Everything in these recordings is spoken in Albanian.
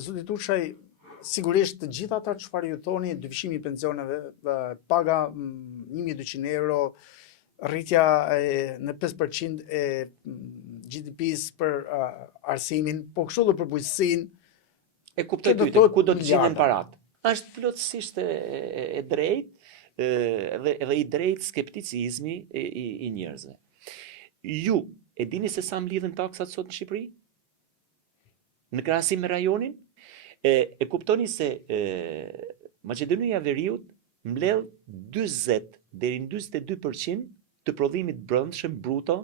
Zoti Tuçaj, sigurisht të gjitha ata çfarë ju thoni, dyfishimi i pensioneve, paga 1200 euro, rritja në 5% e GDP-s për arsimin, po kështu edhe për bujqësinë. E kuptoj ty, ku do të gjenden parat. Është plotësisht e drejtë dhe i drejtë skepticizmi i njerëzve. Ju e dini se sa mblidhen taksat sot në Shqipëri? Në krahasim me rajonin? E kuptoni se Maqedonia e Veriut mbledh 40 deri në 42% të prodhimit brendshëm bruto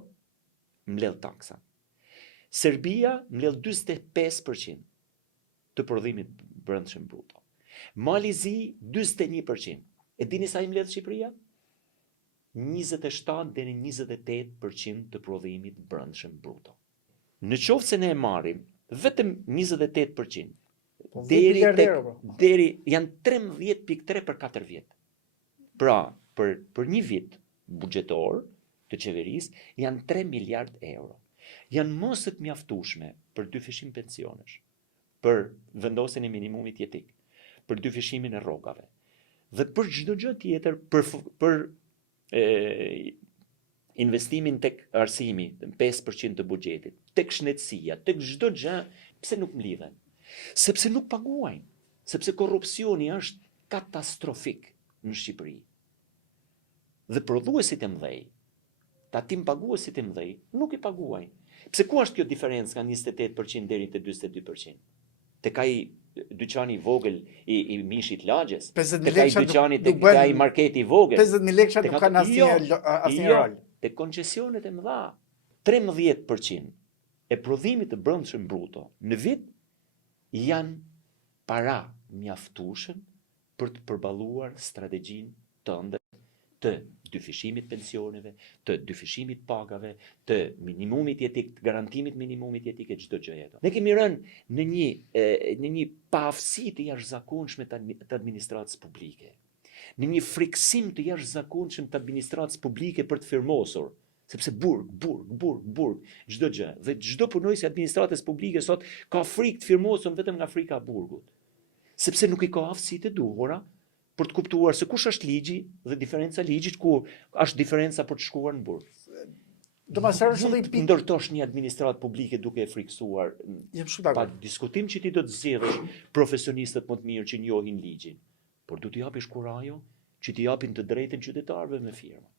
mbledh taksa. Serbia mbledh 45% të prodhimit brendshëm bruto. Malizi 41%. E dini sa i mbledh Shqipëria? 27 deri 28% të prodhimit brendshëm bruto. Në qoftë se ne e marrim vetëm 28%, deri janë 13.3 për 4 vjet. Pra, për një vit buxhetor të qeverisë janë 3 miliard euro. Janë mos të mjaftueshme për dyfishim pensionesh, për vendosjen e minimumit jetik, për dyfishimin e rrogave, dhe për çdo gjë tjetër, për investimin tek arsimi, 5% të buxhetit, tek shëndetësia, tek çdo gjë, pse nuk mlidhen? Sepse nuk paguajnë, sepse korrupsioni është katastrofik në Shqipëri. Dhe prodhuesit e mëdhej, tatim paguesit e mëdhej, nuk i paguajnë. Pse ku është kjo diferencë nga 28% deri te 42%? Tek ai dyqani i vogël i mishit lagjes, tek ai dyqani, tek ai marketi i vogël. 50.000 lekë nuk kanë asnjë rol. Tek koncesionet e mëdha, 13% e prodhimit të brendshëm bruto në vit janë para mjaftueshëm për të përballuar strategjinë tënde të dyfishimit pensioneve, të dyfishimit pagave, të minimumit jetik, të garantimit minimumit jetik e çdo gjë tjetër. Ne kemi rënë në një paaftësi të jashtëzakonshme të administratës publike, në një friksim të jashtëzakonshëm të administratës publike për të firmosur, sepse burg, çdo gjë. Dhe çdo punojës i administratës publike sot ka frikë të firmosur vetëm nga frika e burgut, sepse nuk i ka aftësitë e duhura për të kuptuar se kush është ligji dhe diferenca e ligjit, ku është diferenca për të shkuar në burg. Ndërtosh një administratë publike duke e friksuar. Pa diskutim që ti do të zgjedhësh profesionistët më të mirë që njohin ligjin, por du t'i japish kurajo që t'i japin të drejtën qytetarëve me firma.